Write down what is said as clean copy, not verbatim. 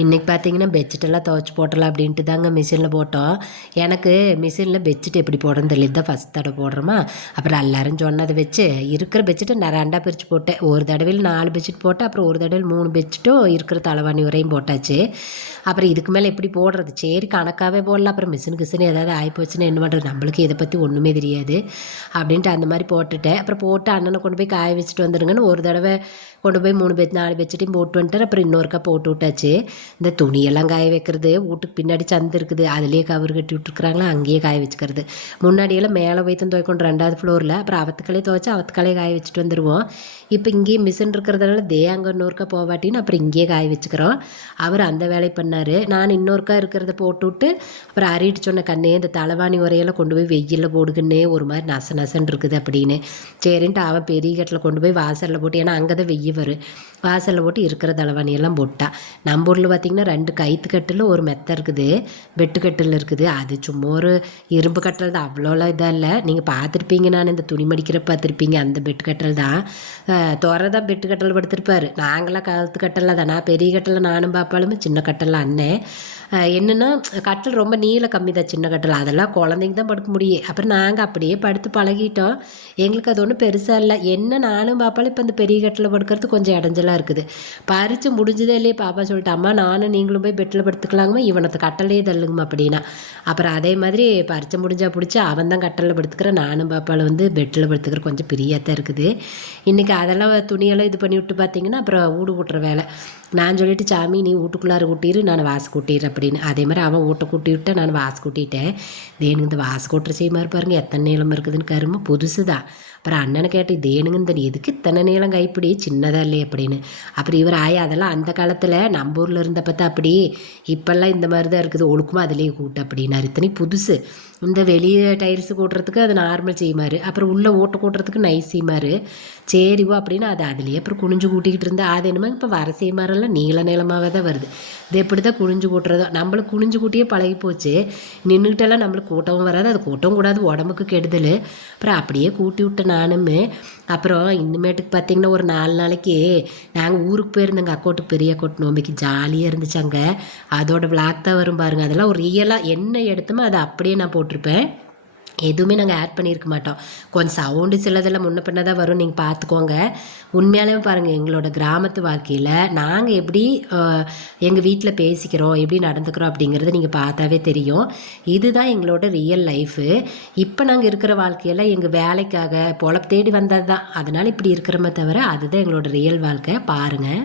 இன்றைக்கி பார்த்தீங்கன்னா பெட்ஷீட்டெல்லாம் துவைச்சி போட்டலாம் அப்படின்ட்டு தாங்க மிஷினில் போட்டோம். எனக்கு மிஷினில் பெட்ஷீட் எப்படி போடுறதுன்னு தெரியல. இதுதான் ஃபஸ்ட் தடவை போடுறோமா. அப்புறம் எல்லோரும் சொன்னதை வச்சு இருக்கிற பெட்ஷீட்டை நான் 2ஆக பிரித்து போட்டேன். ஒரு தடவையில் 4 பெட்ஷீட் போட்டேன். அப்புறம் ஒரு தடவையில் 3 பெட்ஷீட்டும் இருக்கிற தலைவாணி வரையும் போட்டாச்சு. அப்புறம் இதுக்கு மேலே எப்படி போடுறது, சரி கணக்காகவே போடலாம். அப்புறம் மிஷினு ஏதாவது ஆகிப்போச்சுன்னா என்ன பண்ணுறது, நம்மளுக்கு இதை பற்றி ஒன்றுமே தெரியாது அப்படின்ட்டு அந்த மாதிரி போட்டுட்டேன். அப்புறம் போட்டு அண்ணனை கொண்டு போய் காய வச்சுட்டு வந்துடுங்கன்னு ஒரு தடவை கொண்டு போய் 4 பெட்ஷீட்டையும் போட்டு வந்துட்டார். அப்புறம் இன்னொருக்கா போட்டு விட்டாச்சு. இந்த துணியெல்லாம் காய வைக்கிறது, வீட்டுக்கு பின்னாடி சந்து இருக்குது, அதுலேயே கவர் கட்டி விட்டுருக்குறாங்களா, அங்கேயே காய வச்சுக்கிறது. முன்னாடியெல்லாம் மேலே போய் தான் துவைக்கணும் 2வது ஃப்ளோரில். அப்புறம் அவத்துக்களே துவைச்சி அவத்துக்களே காய வச்சுட்டு வந்துடுவோம். இப்போ இங்கேயே மிஷின் இருக்கிறதுனால அங்கே இன்னொருக்கா போவாட்டின்னு அப்புறம் இங்கேயே காய வச்சுக்கிறோம். அவர் அந்த வேலையை பண்ணார். நான் இன்னொருக்கா இருக்கிறத போட்டு விட்டு அப்புறம் அறிவிட்டு சொன்ன கண்ணே இந்த தலைவாணி உரையெல்லாம் கொண்டு போய் வெயிலில் போடுக்குன்னே ஒரு மாதிரி நசன்னு இருக்குது அப்படின்னு. சரின்ட்டு அவன் பெரிய கட்டில் கொண்டு போய் வாசலில் போட்டு, ஏன்னா அங்கே தான் வெய்ய வரும், வாசலில் போட்டு இருக்கிற தலைவாணியெல்லாம் போட்டா. நம்ம ஊரில் பார்த்திங்கன்னா 2 கைத்து கட்டில் ஒரு மெத்தை இருக்குது, வெட்டு கட்டில் இருக்குது. அது சும்மா ஒரு இரும்பு கட்டில் தான், அவ்வளோலாம் இதாக இல்லை. நீங்கள் பார்த்துருப்பீங்க, நான் இந்த துணி மடிக்கிற பார்த்துருப்பீங்க, அந்த பெட்டு கட்டில் தான். தான் பெட்டு கட்டில் படுத்திருப்பார். நாங்களாம் கழுத்து கட்டலில் தான். நான் பெரிய கட்டில் நானும் பாப்பாலுமே, சின்ன கட்டில் அண்ணன். என்னென்னா கட்டில் ரொம்ப நீள கம்மி தான், சின்ன கட்டில் அதெல்லாம் குழந்தைங்க தான் படுக்க முடியும். அப்புறம் நாங்கள் அப்படியே படுத்து பழகிட்டோம். எங்களுக்கு அது ஒன்றும் பெருசாக இல்லை. என்ன நானும் பாப்பாலும் இப்போ இந்த பெரிய கட்டில் படுக்கிறது கொஞ்சம் இடைஞ்சலாக இருக்குது. பறித்து முடிஞ்சதே இல்லையே, பாப்பா சொல்லிட்டு அம்மா நானும் நீங்களும் போய் பெட்டில் படுத்துக்கலாங்கம்மா, இவனத்தை கட்டலையே தள்ளுங்கம்மா அப்படின்னா. அப்புறம் அதே மாதிரி பறித்து முடிஞ்சா பிடிச்சி அவன் தான் கட்டலில் படுத்துக்கிறேன், நானும் பாப்பாவில் வந்து பெட்டில் படுத்துக்கிற கொஞ்சம் பிரியாக தான் இருக்குது. இன்றைக்கி அதெல்லாம் துணியெல்லாம் இது பண்ணி விட்டு பார்த்திங்கன்னா அப்புறம் வீடு கூட்டுற வேலை. நான் சொல்லிவிட்டு சாமி நீ வீட்டுக்குள்ளார கூட்டிடு, நான் வாசு கூட்டிடுறேன் அப்படின்னு. அதே மாதிரி அவன் வீட்டை கூட்டி விட்டேன், நான் வாசு கூட்டிட்டேன். தேனுங்க இந்த வாசு கூட்டுற செய்யுமாறு பாருங்கள், எத்தனை நீளம் இருக்குதுன்னு. கரும்பு புதுசு தான். அப்புறம் அண்ணனை கேட்டு தேனுங்க இந்த எதுக்கு இத்தனை நீளம் கைப்பிடி, சின்னதாக இல்லையே அப்படின்னு. அப்புறம் இவர் அதெல்லாம் அந்த காலத்தில் நம்ம ஊரில் இருந்த பார்த்தா அப்படி, இப்போல்லாம் இந்த மாதிரி தான் இருக்குது, ஒழுக்கமாக அதிலேயே கூட்டு அப்படின்னாரு. இத்தனை புதுசு. இந்த வெளியே டைல்ஸு கூட்டுறதுக்கு அது நார்மல் செய்யுமாரு, அப்புறம் உள்ளே ஓட்டை கூட்டுறதுக்கு நைஸ் செய்யுமாரு. சரிவோ அப்படின்னு அது அதுலேயே அப்புறம் குனிஞ்சு கூட்டிக்கிட்டு இருந்தா. அது என்னமோ இப்போ வர செய்யுமாரெல்லாம் நீளமாகவே தான் வருது. இது எப்படி தான் குனிஞ்சு கூட்டுறதோ, நம்மளுக்கு குனிஞ்சு கூட்டியே பழகி போச்சு. நின்றுக்கிட்டெல்லாம் நம்மளுக்கு கூட்டவும் வராது, அது கூட்டவும் கூடாது, உடம்புக்கு கெடுதல். அப்புறம் அப்படியே கூட்டி விட்டேன் நானுமே. அப்புறம் இன்னுமேட்டுக்கு பார்த்திங்கன்னா ஒரு 4 நாளைக்கு நாங்கள் ஊருக்கு போயிருந்தோங்க, அக்கோட்டுக்கு பெரிய அக்கோட்டு நோம்பிக்கு. ஜாலியாக இருந்துச்சு அங்கே. அதோட விளாக் தான் வரும் பாருங்கள். அதெல்லாம் ஒரு ரியலாக என்ன எடுத்தோமோ அதை அப்படியே நான் போட்டிருப்பேன். எதுவுமே நாங்கள் ஆட் பண்ணியிருக்க மாட்டோம். கொஞ்சம் சவுண்டு சிலதெல்லாம் முன்ன பின்ன தான் வரும், நீங்கள் பார்த்துக்கோங்க. உண்மையாலுமே பாருங்கள், எங்களோட கிராமத்து வாழ்க்கையில் நாங்கள் எப்படி எங்கள் வீட்டில் பேசிக்கிறோம், எப்படி நடந்துக்கிறோம் அப்படிங்கிறது நீங்கள் பார்த்தாவே தெரியும். இதுதான் எங்களோட ரியல் லைஃபு. இப்போ நாங்கள் இருக்கிற வாழ்க்கையில் எங்கள் வேலைக்காக பொழப்பு தேடி வந்தது தான், அதனால் இப்படி இருக்கிறோமே தவிர அதுதான் எங்களோட ரியல் வாழ்க்கை. பாருங்கள்.